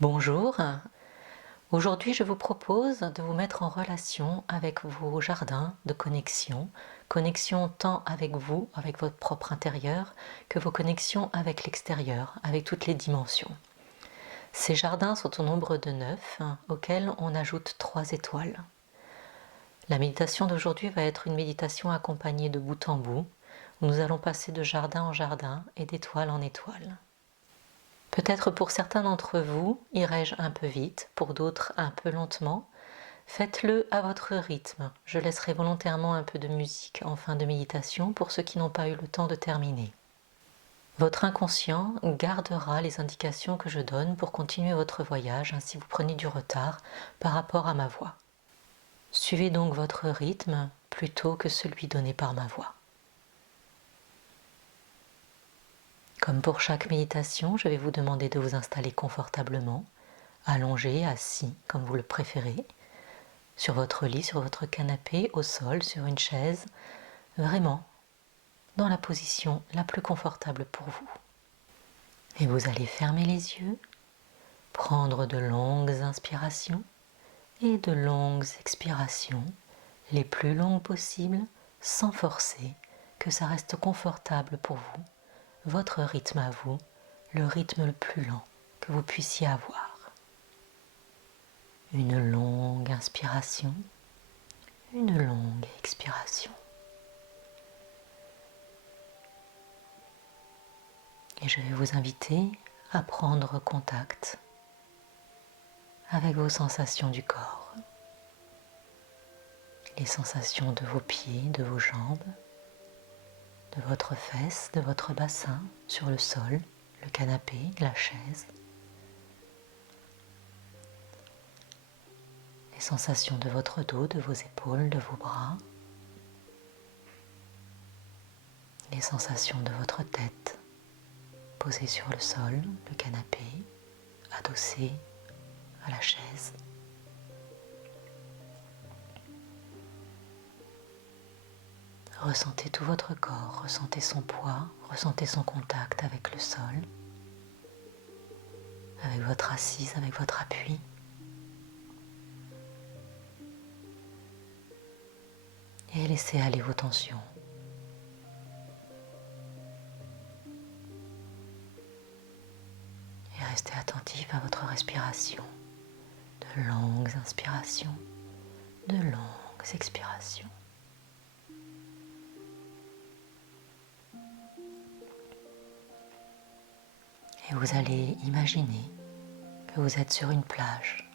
Bonjour, aujourd'hui je vous propose de vous mettre en relation avec vos jardins de connexion, connexion tant avec vous, avec votre propre intérieur, que vos connexions avec l'extérieur, avec toutes les dimensions. Ces jardins sont au nombre de 9, auxquels on ajoute 3 étoiles. La méditation d'aujourd'hui va être une méditation accompagnée de bout en bout, où nous allons passer de jardin en jardin et d'étoile en étoile. Peut-être pour certains d'entre vous, irai-je un peu vite, pour d'autres un peu lentement. Faites-le à votre rythme. Je laisserai volontairement un peu de musique en fin de méditation pour ceux qui n'ont pas eu le temps de terminer. Votre inconscient gardera les indications que je donne pour continuer votre voyage, ainsi vous prenez du retard par rapport à ma voix. Suivez donc votre rythme plutôt que celui donné par ma voix. Comme pour chaque méditation, je vais vous demander de vous installer confortablement, allongé, assis, comme vous le préférez, sur votre lit, sur votre canapé, au sol, sur une chaise, vraiment dans la position la plus confortable pour vous. Et vous allez fermer les yeux, prendre de longues inspirations et de longues expirations, les plus longues possibles, sans forcer, que ça reste confortable pour vous, votre rythme à vous, le rythme le plus lent que vous puissiez avoir. Une longue inspiration, une longue expiration. Et je vais vous inviter à prendre contact avec vos sensations du corps, les sensations de vos pieds, de vos jambes, de votre fesse, de votre bassin sur le sol, le canapé, la chaise, les sensations de votre dos, de vos épaules, de vos bras, les sensations de votre tête posée sur le sol, le canapé, adossé à la chaise. Ressentez tout votre corps, ressentez son poids, ressentez son contact avec le sol, avec votre assise, avec votre appui. Et laissez aller vos tensions. Et restez attentif à votre respiration. De longues inspirations, de longues expirations. Et vous allez imaginer que vous êtes sur une plage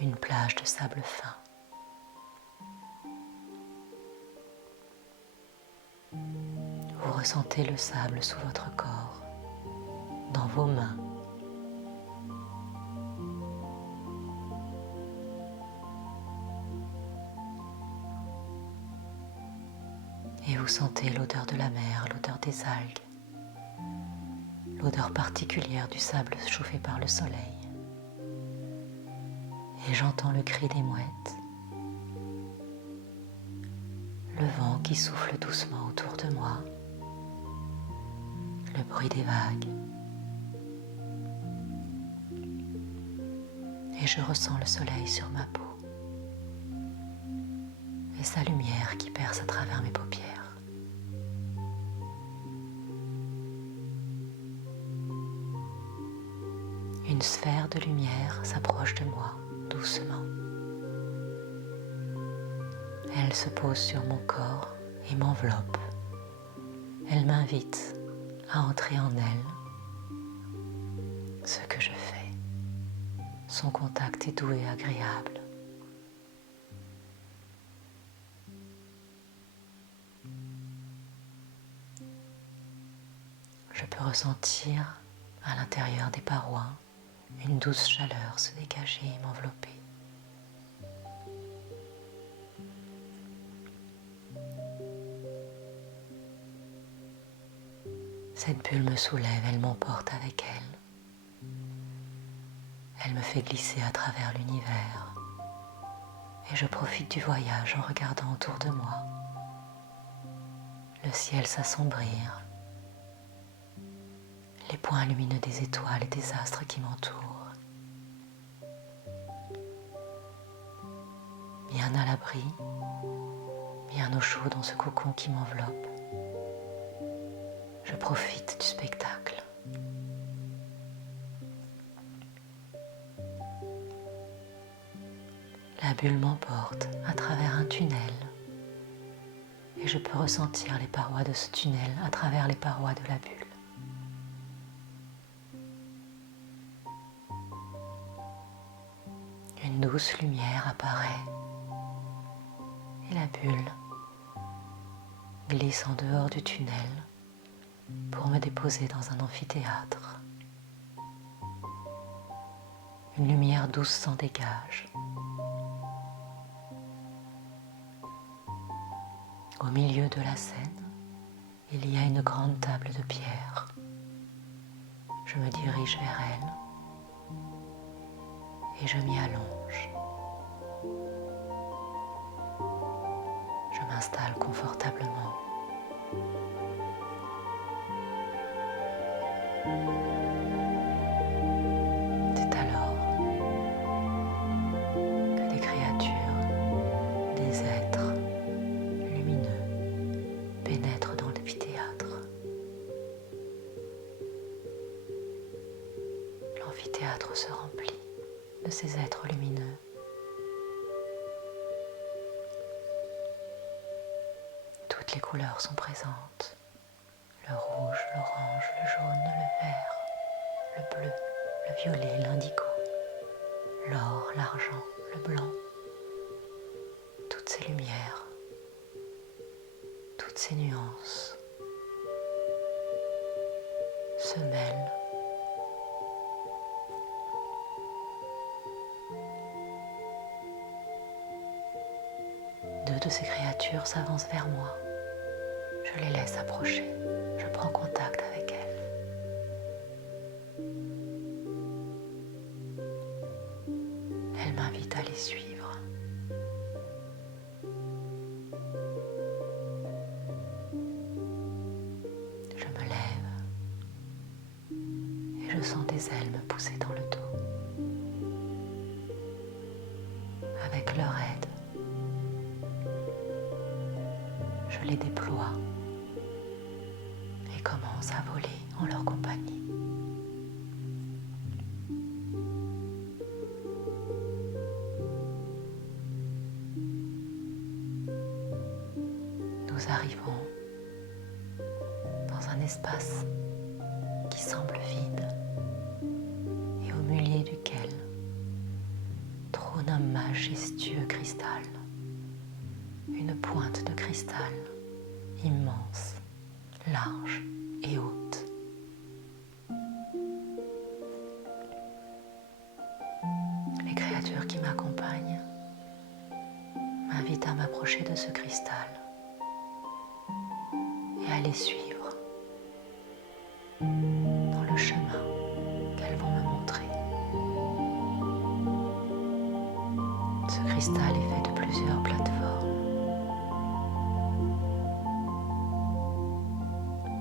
de sable fin. Vous ressentez le sable sous votre corps, dans vos mains. Et vous sentez l'odeur de la mer, l'odeur des algues, l'odeur particulière du sable chauffé par le soleil. Et j'entends le cri des mouettes, le vent qui souffle doucement autour de moi, le bruit des vagues. Et je ressens le soleil sur ma peau et sa lumière qui perce à travers mes paupières. Une sphère de lumière s'approche de moi doucement. Elle se pose sur mon corps et m'enveloppe. Elle m'invite à entrer en elle. Ce que je fais. Son contact est doux et agréable. Je peux ressentir à l'intérieur des parois une douce chaleur se dégager et m'envelopper. Cette bulle me soulève, elle m'emporte avec elle. Elle me fait glisser à travers l'univers et je profite du voyage en regardant autour de moi. Le ciel s'assombrir, les points lumineux des étoiles et des astres qui m'entourent. bien à l'abri, bien au chaud dans ce cocon qui m'enveloppe. Je profite du spectacle. La bulle m'emporte à travers un tunnel et je peux ressentir les parois de ce tunnel à travers les parois de la bulle. Une douce lumière apparaît et la bulle glisse en dehors du tunnel pour me déposer dans un amphithéâtre. Une lumière douce s'en dégage. Au milieu de la scène, il y a une grande table de pierre. Je me dirige vers elle et je m'y allonge. Je m'installe confortablement. C'est alors que des créatures, des êtres lumineux pénètrent dans l'amphithéâtre. L'amphithéâtre se remplit de ces êtres lumineux. Toutes les couleurs sont présentes. Le rouge, l'orange, le jaune, le vert, le bleu, le violet, l'indigo, l'or, l'argent, le blanc. Toutes ces lumières, toutes ces nuances se mêlent. Deux de ces créatures s'avancent vers moi. Je les laisse approcher. Je prends contact avec elles. Elles m'invitent à les suivre. Je me lève et je sens des ailes me pousser dans le dos. Avec leur aide, je les déploie et commence à voler en leur compagnie. Nous arrivons dans un espace qui semble vide et au milieu duquel trône un majestueux cristal, une pointe de cristal immense, large et haute. Les créatures qui m'accompagnent m'invitent à m'approcher de ce cristal et à les suivre dans le chemin qu'elles vont me montrer. Ce cristal est fait de plusieurs plateformes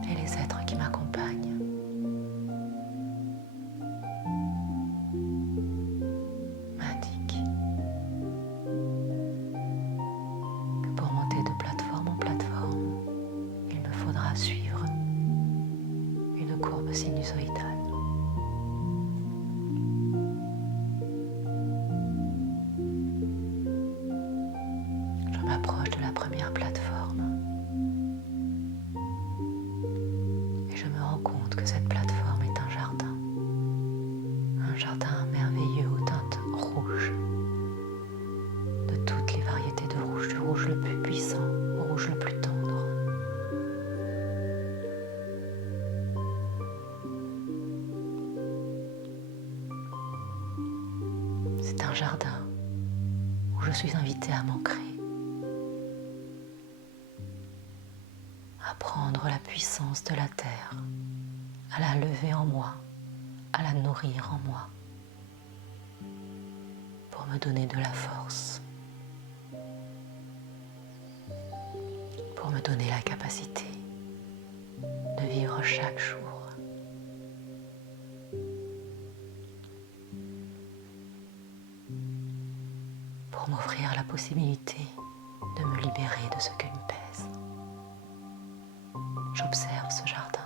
et les êtres qui m'accompagnent m'indiquent que pour monter de plateforme en plateforme, il me faudra suivre une courbe sinusoïdale. Je m'approche de la première plateforme et je me rends compte que cette plateforme est un jardin merveilleux aux teintes rouges, de toutes les variétés de rouge, du rouge le plus puissant au rouge le plus tendre. C'est un jardin où je suis invitée à m'ancrer, à prendre la puissance de la terre, à la lever en moi, à la nourrir en moi, pour me donner de la force, pour me donner la capacité de vivre chaque jour. Pour pour m'offrir la possibilité de me libérer de ce qui me pèse. J'observe ce jardin,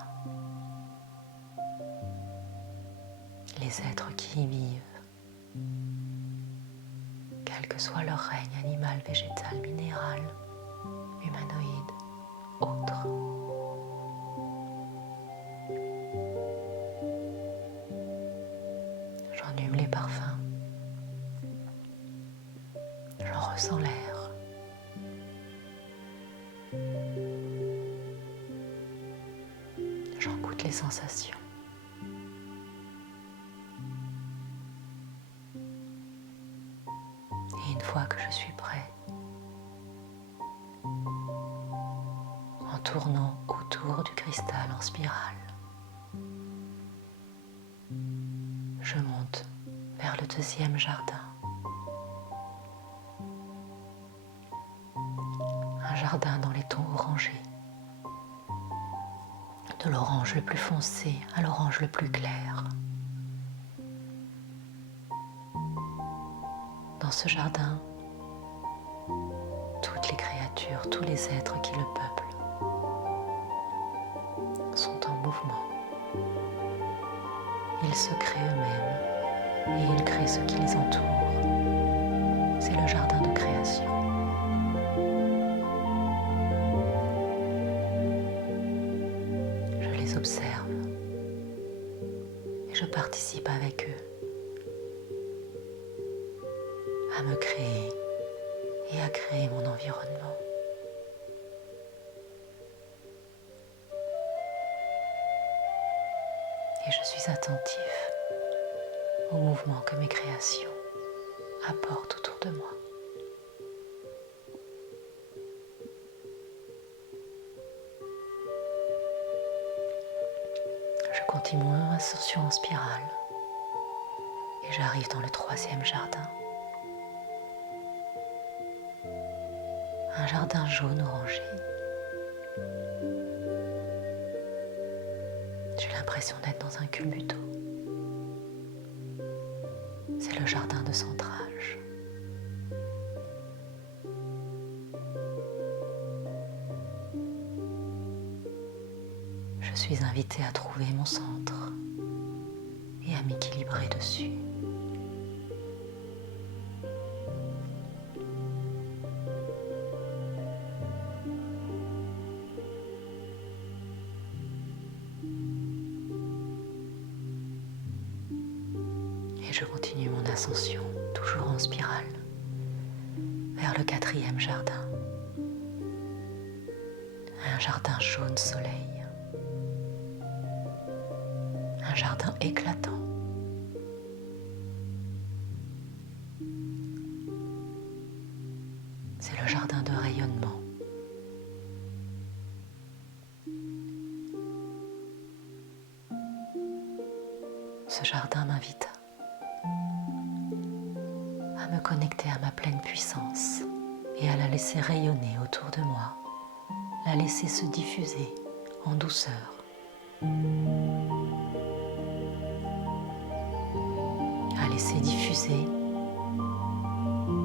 les êtres qui y vivent, quel que soit leur règne animal, végétal, minéral, humanoïde, autre. J'en hume les parfums, j'en ressens l'air. J'en goûte les sensations. Et une fois que je suis prêt, en tournant autour du cristal en spirale, je monte vers le deuxième jardin. Un jardin dans les tons orangés, de l'orange le plus foncé à l'orange le plus clair. Dans ce jardin, toutes les créatures, tous les êtres qui le peuplent sont en mouvement. Ils se créent eux-mêmes et ils créent ce qui les entoure. C'est le jardin de création. Je les observe et je participe avec eux à me créer et à créer mon environnement. Et je suis attentif au mouvement que mes créations apportent autour de moi. Je continue mon ascension en spirale et j'arrive dans le troisième jardin. Un jardin jaune orangé. J'ai l'impression d'être dans un culbuto. C'est le jardin de centrage. Je suis invitée à trouver mon centre et à m'équilibrer dessus. Et je continue mon ascension, toujours en spirale, vers le quatrième jardin. Un jardin jaune soleil. Un jardin éclatant. C'est le jardin de rayonnement. Ce jardin m'invite à me connecter à ma pleine puissance et à la laisser rayonner autour de moi, la laisser se diffuser en douceur. À laisser diffuser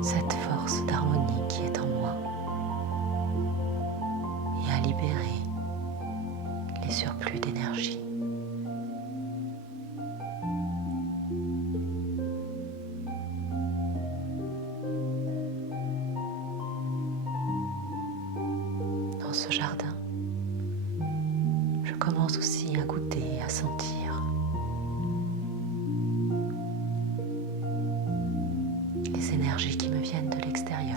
cette force d'harmonie qui est en moi et à libérer les surplus d'énergie. Dans ce jardin, je commence aussi à goûter, à sentir les énergies qui me viennent de l'extérieur,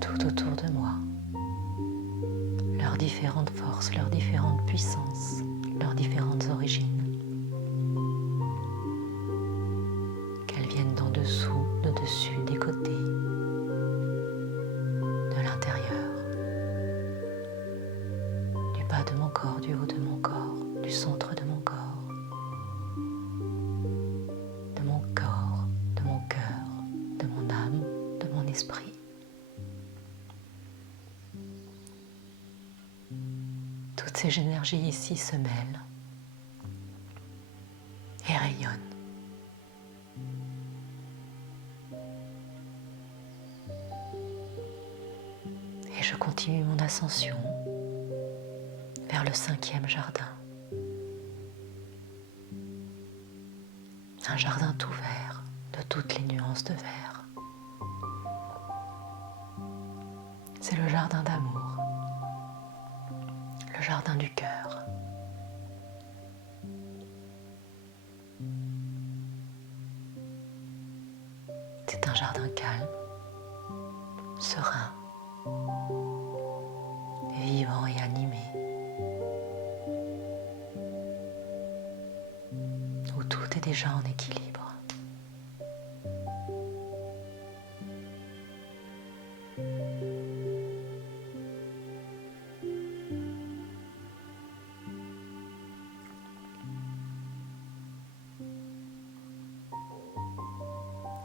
tout autour de moi, leurs différentes forces, leurs différentes puissances, leurs différentes origines, qu'elles viennent d'en dessous, de dessus, des côtés, de l'intérieur, du bas de mon corps, du haut de mon corps, du centre de mon corps, de mon corps, de mon cœur, de mon âme, de mon esprit. Toutes ces énergies ici se mêlent et rayonnent. continue mon ascension vers le 5e jardin. Un jardin tout vert, de toutes les nuances de vert. C'est le jardin d'amour, le jardin du cœur. C'est un jardin calme, serein, vivant et animé, où tout est déjà en équilibre.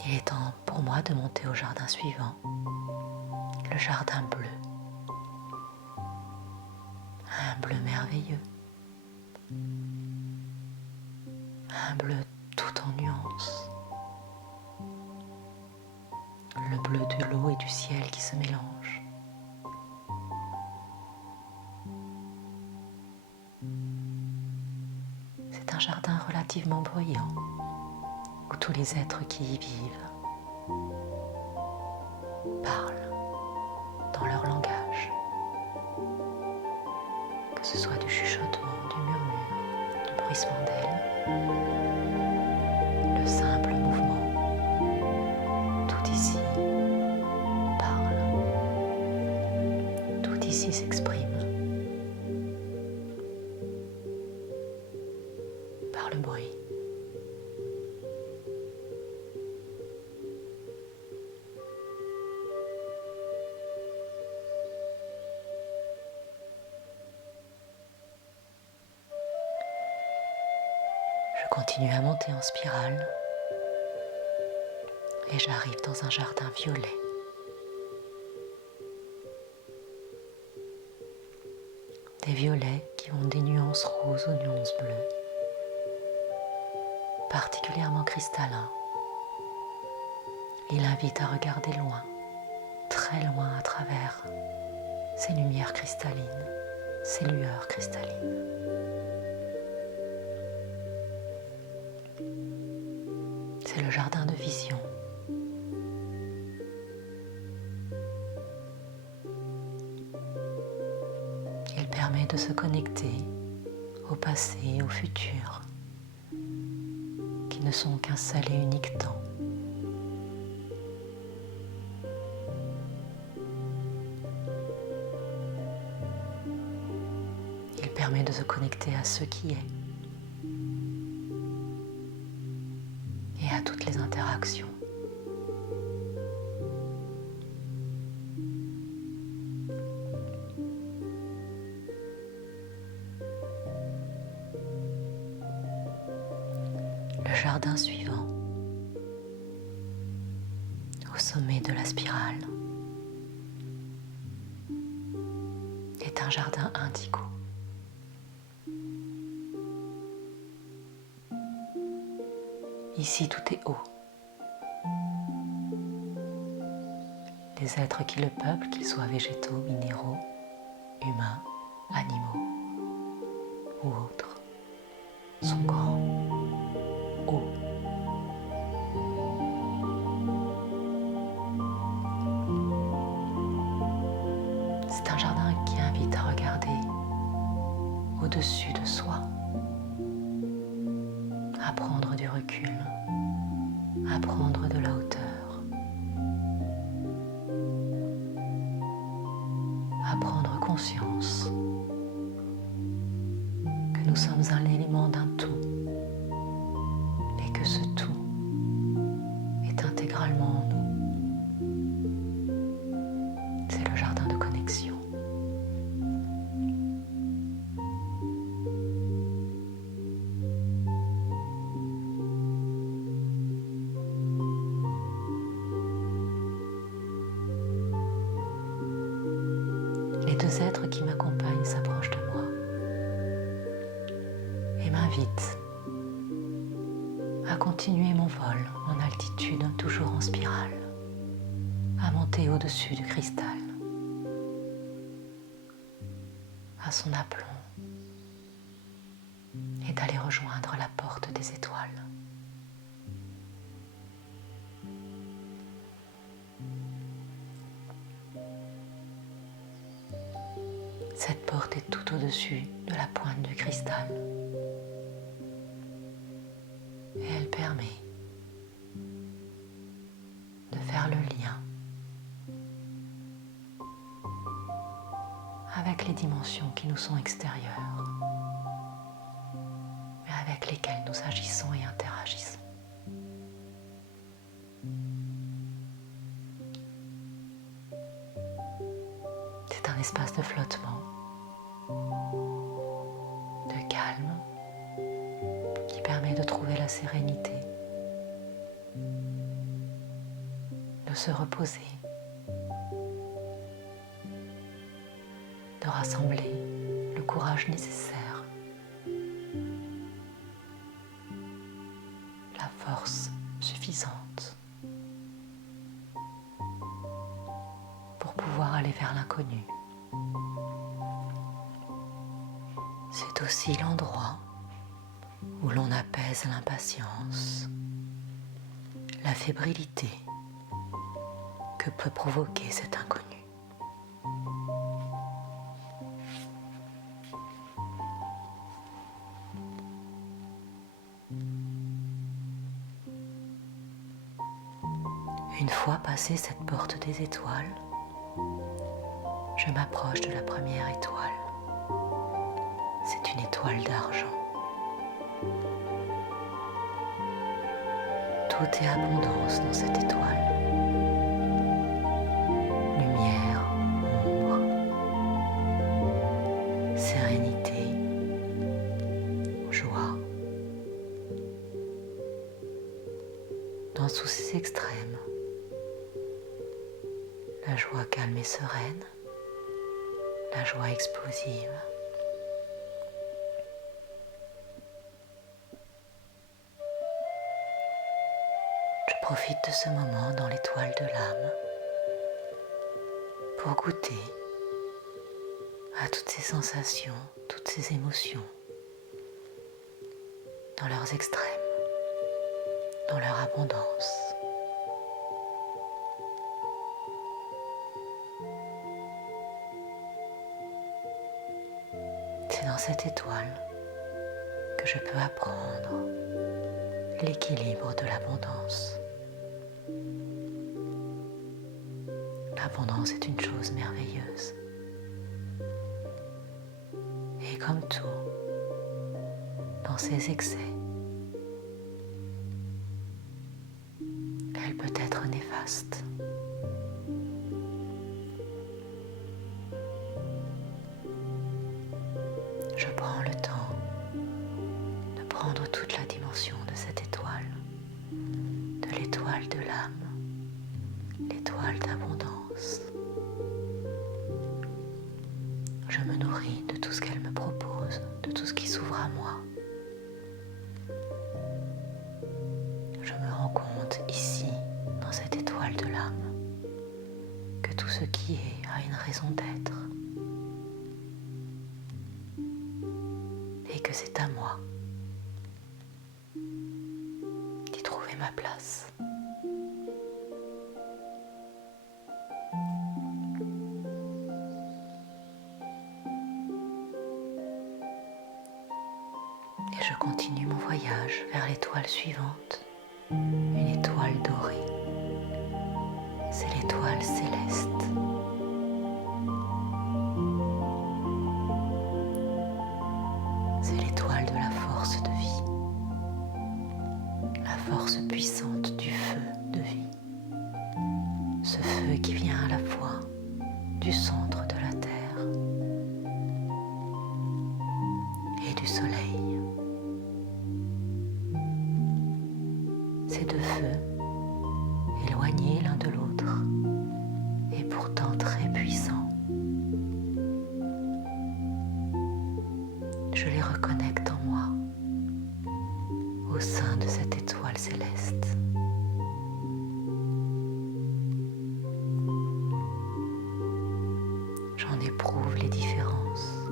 Il est temps pour moi de monter au jardin suivant, le jardin bleu. Un bleu merveilleux. Un bleu tout en nuances. Le bleu de l'eau et du ciel qui se mélangent. C'est un jardin relativement bruyant, où tous les êtres qui y vivent parlent dans leur langage, que ce soit du chuchotement, du murmure, du bruissement d'ailes, le simple mouvement. Tout ici parle, tout ici s'exprime par le bruit. Je continue à monter en spirale et j'arrive dans un jardin violet. Des violets qui ont des nuances roses aux nuances bleues, particulièrement cristallins. Il invite à regarder loin, très loin à travers ces lumières cristallines, ces lueurs cristallines. C'est le jardin de vision. Il permet de se connecter au passé et au futur, qui ne sont qu'un seul et unique temps. Il permet de se connecter à ce qui est et à toutes les interactions. Le jardin suivant, au sommet de la spirale, est un jardin indigo. Ici, tout est haut. Les êtres qui le peuplent, qu'ils soient végétaux, minéraux, humains, animaux ou autres, sont grands, hauts. C'est un jardin qui invite à regarder au-dessus de soi, à prendre du recul, à prendre de la hauteur, à prendre conscience que nous sommes un élément d'un tout et que ce tout est intégralement en nous. C'est le jardin de connexion. Les deux êtres qui m'accompagnent s'approchent de moi et m'invitent à continuer mon vol en altitude, toujours en spirale, à monter au-dessus du cristal. son aplomb et d'aller rejoindre la porte des étoiles. Cette porte est tout au-dessus de la pointe du cristal et elle permet de faire le lien avec les dimensions qui nous sont extérieures, mais avec lesquelles nous agissons et interagissons. C'est un espace de flottement, de calme, qui permet de trouver la sérénité, de se reposer, de rassembler le courage nécessaire, la force suffisante pour pouvoir aller vers l'inconnu. C'est aussi l'endroit où l'on apaise l'impatience, la fébrilité que peut provoquer cet inconnu. Une fois passée cette porte des étoiles, je m'approche de la première étoile. C'est une étoile d'argent. Tout est abondance dans cette étoile. Lumière, ombre, sérénité, joie. Dans tous ces extrêmes, la joie calme et sereine, la joie explosive. Je profite de ce moment dans l'étoile de l'âme pour goûter à toutes ces sensations, toutes ces émotions, dans leurs extrêmes, dans leur abondance. C'est dans cette étoile que je peux apprendre l'équilibre de l'abondance. L'abondance est une chose merveilleuse. Et comme tout, dans ses excès, elle peut être néfaste. Je prends le temps de prendre toute la dimension de cette étoile, de l'étoile de l'âme, l'étoile d'abondance. Je me nourris de tout ce qu'elle me propose, de tout ce qui s'ouvre à moi. Je me rends compte ici, dans cette étoile de l'âme, que tout ce qui est a une raison d'être et que c'est à moi d'y trouver ma place. Et je continue mon voyage vers l'étoile suivante, une étoile dorée. C'est l'étoile céleste. C'est l'étoile de la force de vie, la force puissante du feu de vie. Ce feu qui vient à la fois du centre de la terre et du soleil. Ces deux feux, éloignés l'un de l'autre, et pourtant très puissants, je les reconnecte en moi, au sein de cette étoile céleste. J'en éprouve les différences,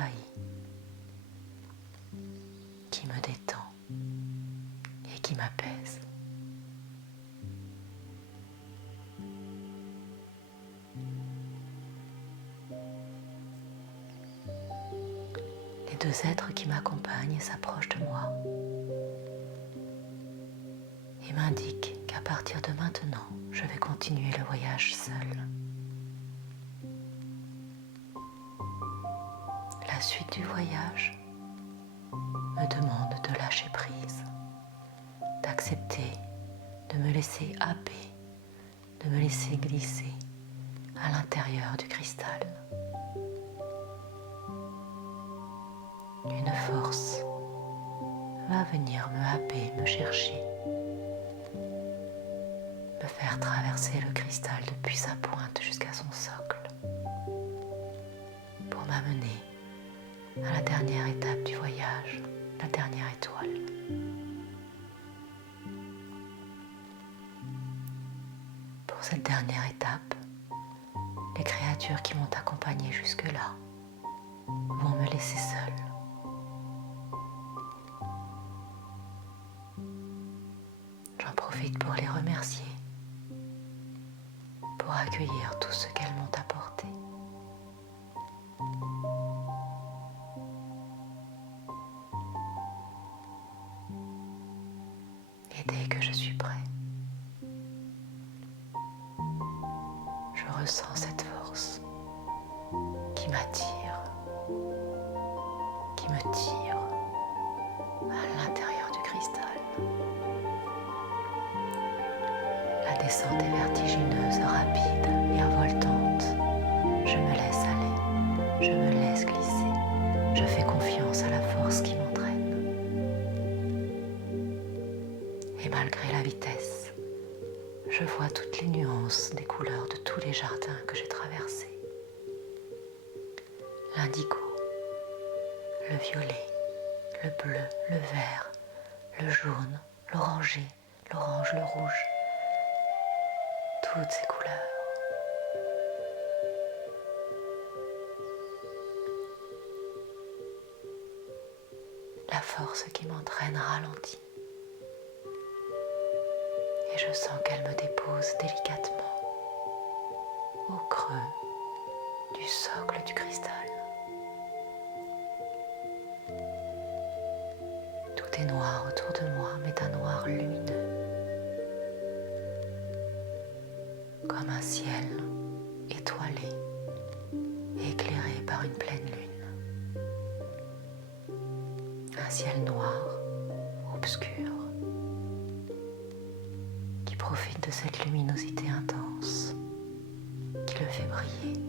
m'envahit, qui me détend et qui m'apaise. Les deux êtres qui m'accompagnent s'approchent de moi et m'indiquent qu'à partir de maintenant, je vais continuer le voyage seul. La suite du voyage me demande de lâcher prise, d'accepter, de me laisser happer, de me laisser glisser à l'intérieur du cristal. Une force va venir me happer, me chercher, me faire traverser le cristal depuis sa pointe jusqu'à son socle, pour m'amener à la dernière étape du voyage, la dernière étoile. Pour cette dernière étape, les créatures qui m'ont accompagné jusque-là vont me laisser seule. J'en profite pour les remercier, pour accueillir tout ce qu'elles m'ont apporté. Et dès que je suis prêt, je ressens cette force qui m'attire, qui me tire à l'intérieur du cristal. La descente est vertigineuse, rapide, virevoltante. Je me laisse aller, je me laisse glisser, je fais confiance à la force qui m'entraîne. Et malgré la vitesse, je vois toutes les nuances des couleurs de tous les jardins que j'ai traversés. L'indigo, le violet, le bleu, le vert, le jaune, l'orangé, l'orange, le rouge. Toutes ces couleurs. La force qui m'entraîne ralentit. Et je sens qu'elle me dépose délicatement au creux du socle du cristal. Tout est noir autour de moi, mais d'un noir lumineux, comme un ciel étoilé et éclairé par une pleine lune. Un ciel noir, obscur, qui profite de cette luminosité intense, qui le fait briller.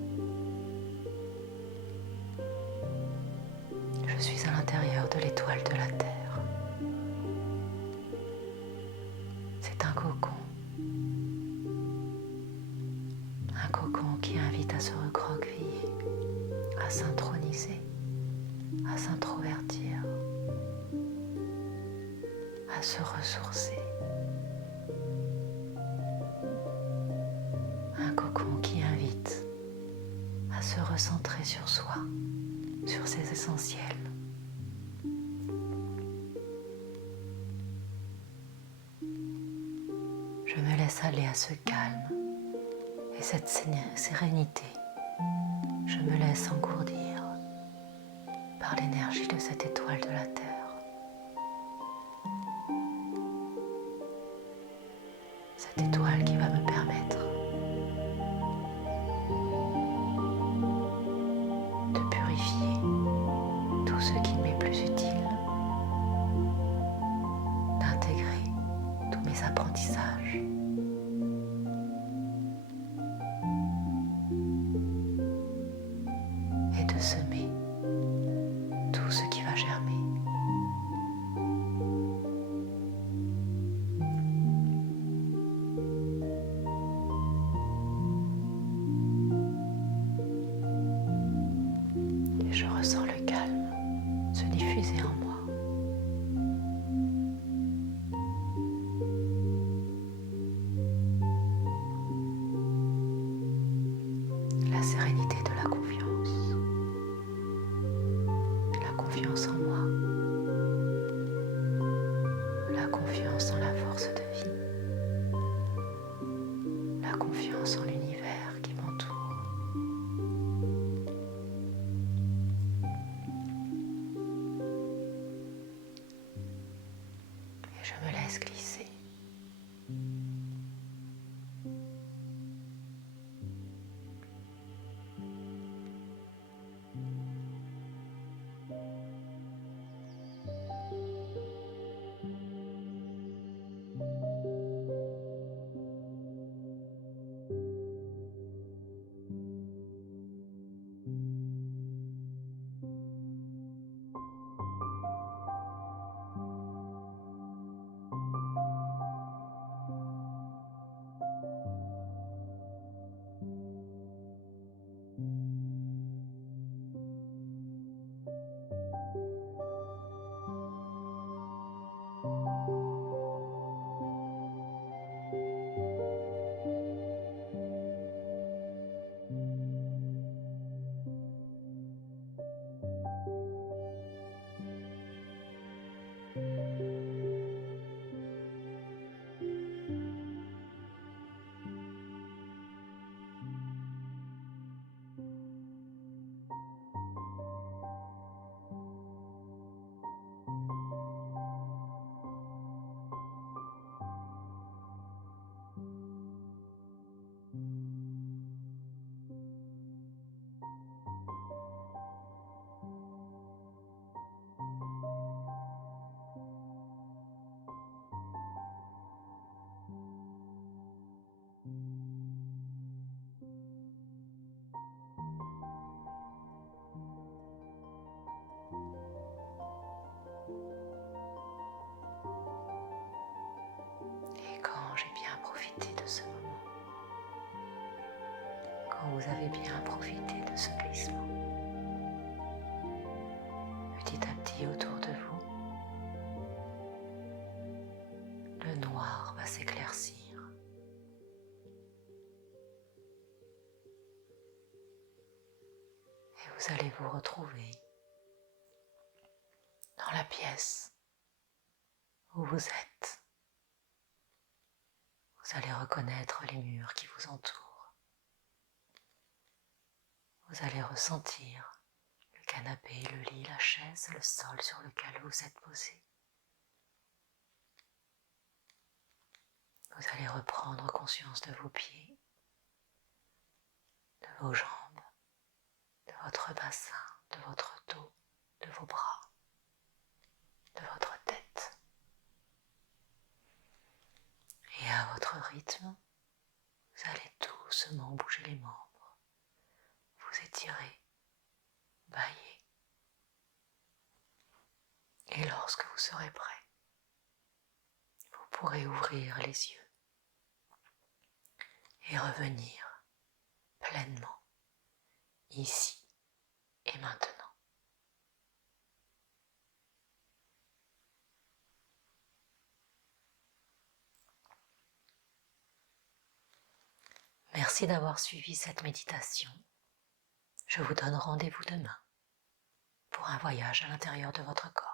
Je suis à l'intérieur de l'étoile de la Terre. C'est un cocon. Un cocon qui invite à se recroqueviller, à s'introniser, à s'introvertir, à se ressourcer. Un cocon qui invite à se recentrer sur soi, sur ses essentiels. Je me laisse aller à ce calme et cette sérénité. Je me laisse engourdir par l'énergie de cette étoile de la Terre. Cette étoile qui va me permettre de purifier tout ce qui ne m'est plus utile, d'intégrer tous mes apprentissages. Et de semer tout ce qui va germer. Et je ressens le calme se diffuser en moi. Je me laisse glisser. Quand j'ai bien profité de ce moment, quand vous avez bien profité de ce glissement, petit à petit autour de vous, le noir va s'éclaircir. Et vous allez vous retrouver dans la pièce où vous êtes. Vous allez reconnaître les murs qui vous entourent. Vous allez ressentir le canapé, le lit, la chaise, le sol sur lequel vous êtes posé. Vous allez reprendre conscience de vos pieds, de vos jambes, de votre bassin, de votre dos, de vos bras, de votre tête. Et à votre rythme, vous allez doucement bouger les membres, vous étirer, bâiller. Et lorsque vous serez prêt, vous pourrez ouvrir les yeux et revenir pleinement, ici et maintenant. Merci d'avoir suivi cette méditation. Je vous donne rendez-vous demain pour un voyage à l'intérieur de votre corps.